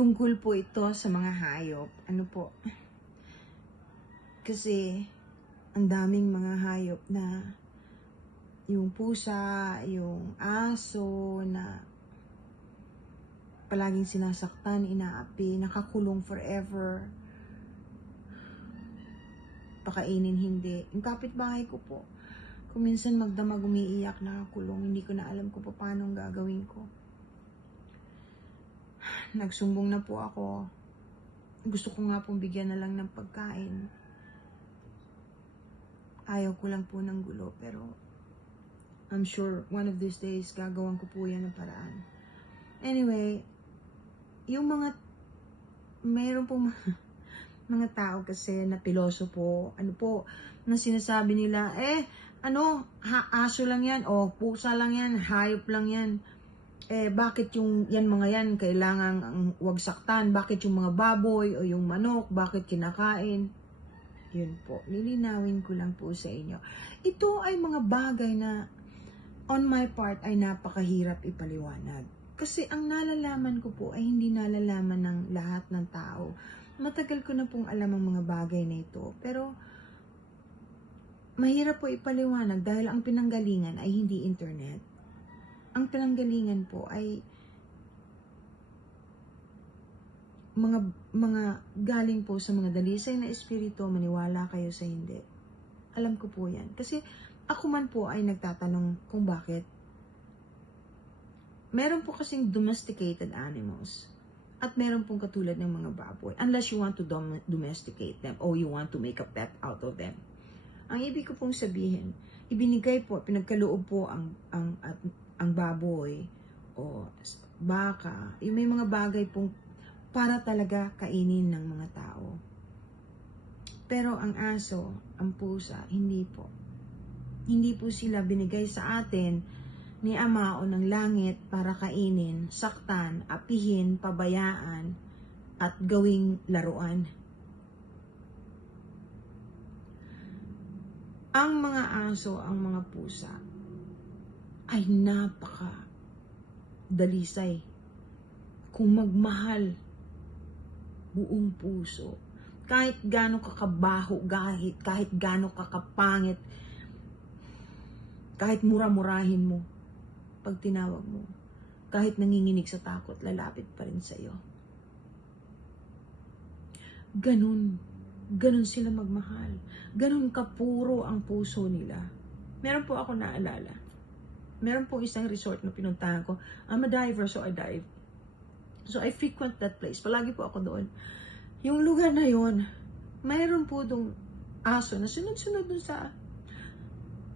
Tungkol po ito sa mga hayop. Ano po? Kasi ang daming mga hayop na yung pusa, yung aso na palaging sinasaktan, inaapi, nakakulong forever. Pakainin hindi. Yung kapitbahay ko po, kung minsan magdamag umiiyak, nakakulong, hindi ko na alam kung paano ang gagawin ko. Nagsumbong na po ako. Gusto ko nga pong bigyan na lang ng pagkain. Ayaw ko lang po ng gulo, pero I'm sure one of these days gagawin ko po yan ng paraan. Anyway, yung mayroon pong mga tao kasi na piloso po, na sinasabi nila, aso lang yan, o pusa lang yan, hayop lang yan. Bakit yan mga yan kailangan wag saktan? Bakit yung mga baboy o yung manok, bakit kinakain? Yun po, lilinawin ko lang po sa inyo. Ito ay mga bagay na on my part ay napakahirap ipaliwanag. Kasi ang nalalaman ko po ay hindi nalalaman ng lahat ng tao. Matagal ko na pong alam ang mga bagay na ito. Pero mahirap po ipaliwanag dahil ang pinanggalingan ay hindi internet. Ang pinanggalingan po ay mga galing po sa mga dalisay na espiritu, maniwala kayo sa hindi. Alam ko po yan. Kasi ako man po ay nagtatanong kung bakit. Meron po kasing domesticated animals at meron pong katulad ng mga baboy. Unless you want to domesticate them or you want to make a pet out of them. Ang ibig ko pong sabihin, ibinigay po, pinagkaloob po ang baboy o baka, yung may mga bagay pong para talaga kainin ng mga tao. Pero ang aso, ang pusa, hindi po. Hindi po sila binigay sa atin ni Ama o ng langit para kainin, saktan, apihin, pabayaan, at gawing laruan. Ang mga aso, ang mga pusa, ay napaka-dalisay. Kung magmahal, buong puso. Kahit gaano kakabaho, kahit gaano kakapangit, kahit mura-murahin mo, pag tinawag mo, kahit nanginginig sa takot, lalapit pa rin sa'yo. Ganun sila magmahal. Ganun kapuro ang puso nila. Meron po ako naalala. Meron po isang resort na pinuntahan ko. I'm a diver, so I dive. So I frequent that place. Palagi po ako doon. Yung lugar na yon, mayroon po dong aso na sunod-sunod dun sa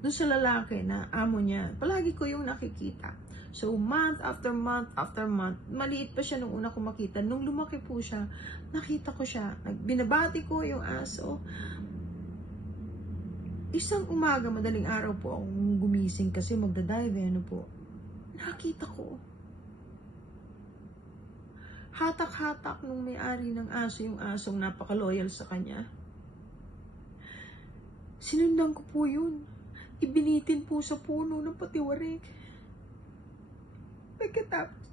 lalaki na amo niya. Palagi ko yung nakikita. So month after month after month, maliit pa siya nung una ko makita. Nung lumaki po siya, nakita ko siya. Binabati ko yung aso. Isang umaga, madaling araw po akong gumising kasi magdadive, nakita ko. Hatak-hatak nung may-ari ng aso, yung asong napaka-loyal sa kanya. Sinundan ko po yun. Ibinitin po sa puno ng patiwarik. Pagkatapos,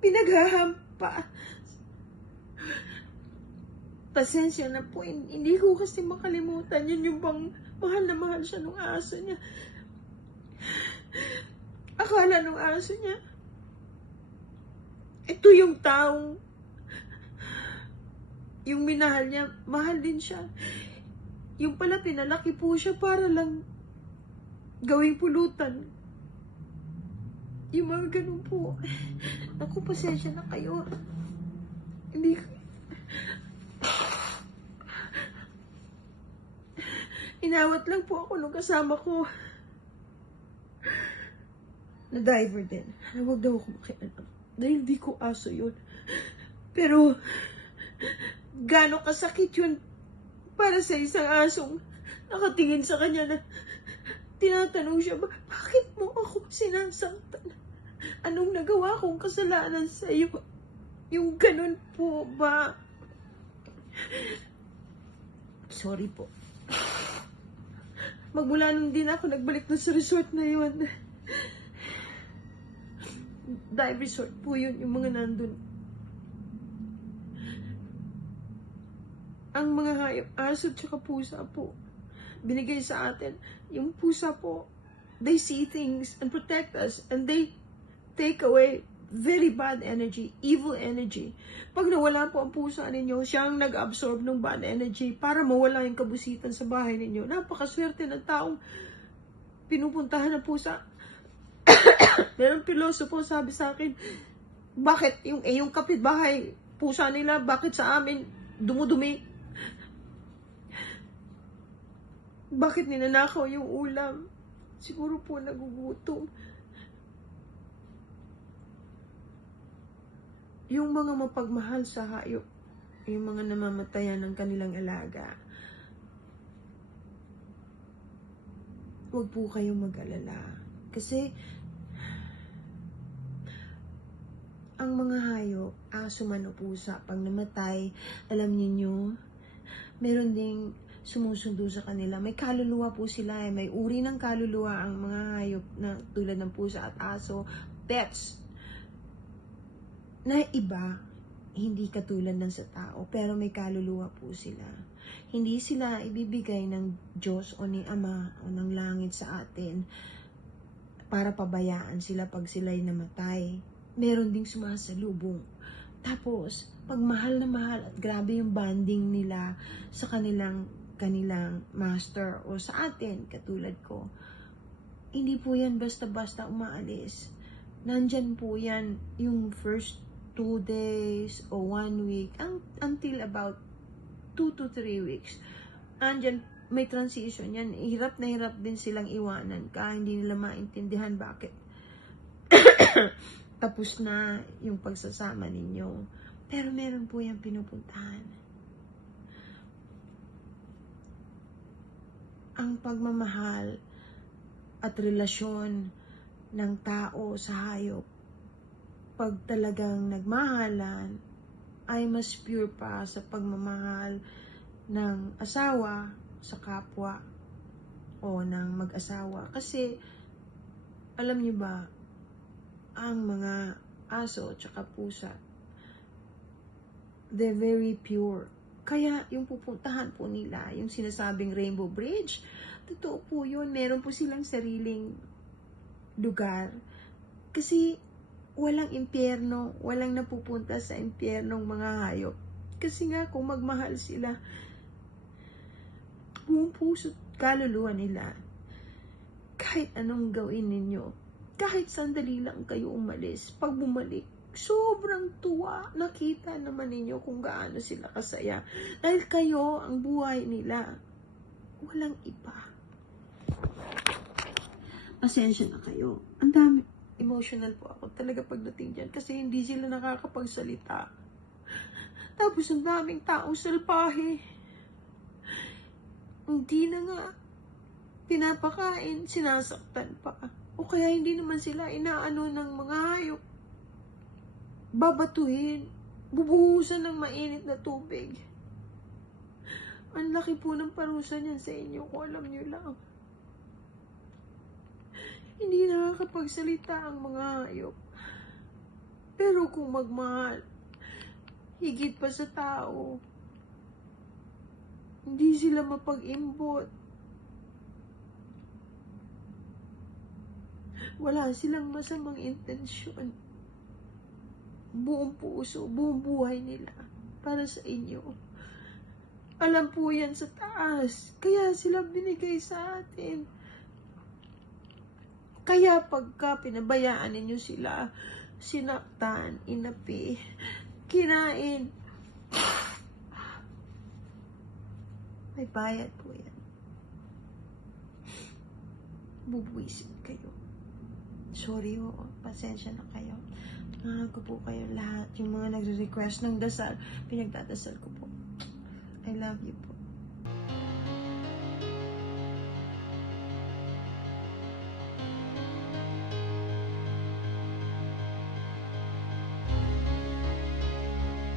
pinaghahampa. Pasensya na po, hindi ko kasi makalimutan yun, yung bang mahal na mahal siya nung aso niya. Akala nung aso niya, ito yung taong yung minahal niya, mahal din siya. Yung pala pinalaki po siya para lang gawing pulutan. Yung mga ganun po. Naku, pasensya na kayo. Hindi ko inawat lang po ako nung kasama ko na diver din. Huwag daw ako makialam. Dahil hindi ko aso yun. Pero, gaano kasakit yun para sa isang asong nakatingin sa kanya na tinatanong siya, bakit mo ako sinasaktan? Anong nagawa kong kasalanan sa iyo? Yung ganun po ba? Sorry po. Magmula nung din ako nagbalik doon sa resort na yun. dive resort po yun, yung mga nandun. Ang mga hayop, aso tsaka pusa po, binigay sa atin. Yung pusa po, they see things and protect us, and they take away very bad energy, evil energy. Pag nawala po ang pusa ninyo, siya ang nag-absorb ng bad energy para mawala yung kabusitan sa bahay ninyo. Napakaswerte ng taong pinupuntahan ng pusa. Merong pilosopo sabi sa akin, bakit yung kapitbahay, pusa nila, bakit sa amin dumudumi? Bakit ninanakaw yung ulam? Siguro po nagugutom. Yung mga mapagmahal sa hayop, yung mga namamatayan ng kanilang alaga, huwag po kayong mag-alala. Kasi, ang mga hayop, aso man o pusa, pag namatay, alam niyo, meron ding sumusundo sa kanila. May kaluluwa po sila eh. May uri ng kaluluwa ang mga hayop na tulad ng pusa at aso, pets, na iba, hindi katulad ng sa tao, pero may kaluluwa po sila. Hindi sila ibibigay ng Diyos o ni Ama o ng langit sa atin para pabayaan sila pag sila'y namatay. Meron ding sumasalubong. Tapos, pag mahal na mahal at grabe yung bonding nila sa kanilang master o sa atin, katulad ko, hindi po yan basta-basta umaalis. Nandyan po yan yung first 2 days o 1 week until about 2 to 3 weeks. Andyan, may transition yan. Hirap na hirap din silang iwanan ka. Hindi nila maintindihan bakit. Tapos na yung pagsasama ninyo. Pero meron po yung pinupuntahan. Ang pagmamahal at relasyon ng tao sa hayop, pag talagang nagmahalan, ay mas pure pa sa pagmamahal ng asawa sa kapwa o ng mag-asawa. Kasi, alam niyo ba, ang mga aso at pusa, they're very pure. Kaya yung pupuntahan po nila, yung sinasabing Rainbow Bridge, totoo po yun. Meron po silang sariling lugar. Kasi walang impyerno, walang napupunta sa impyernong mga hayop. Kasi nga kung magmahal sila, buong puso kaluluwa nila, kahit anong gawin ninyo, kahit sandali lang kayo umalis, pag bumalik, sobrang tuwa. Nakita naman ninyo kung gaano sila kasaya. Dahil kayo ang buhay nila. Walang iba. Pasensya na kayo. Ang dami. Emotional po ako talaga pagdating dyan kasi hindi sila nakakapagsalita. Tapos ang daming taong salpahe. Hindi na nga pinapakain, sinasaktan pa. O kaya hindi naman sila inaano ng mga hayop. Babatuhin, bubuhusan ng mainit na tubig. Ang laki po ng parusa niyan sa inyo kung alam niyo lang. Hindi nakakapagsalita ang mga hayop. Pero kung magmahal, higit pa sa tao, hindi sila mapag-imbot. Wala silang masamang intensyon. Buong puso, buong buhay nila para sa inyo. Alam po yan sa taas. Kaya sila binigay sa atin. Kaya pagka pinabayaan ninyo sila, sinaktan, inapi, kinain, may bayad po yan. Bubuisit kayo. Sorry ho, pasensya na kayo. Mahal ko po kayo lahat. Yung mga nagre-request ng dasal, pinagdadasal ko po. I love you po.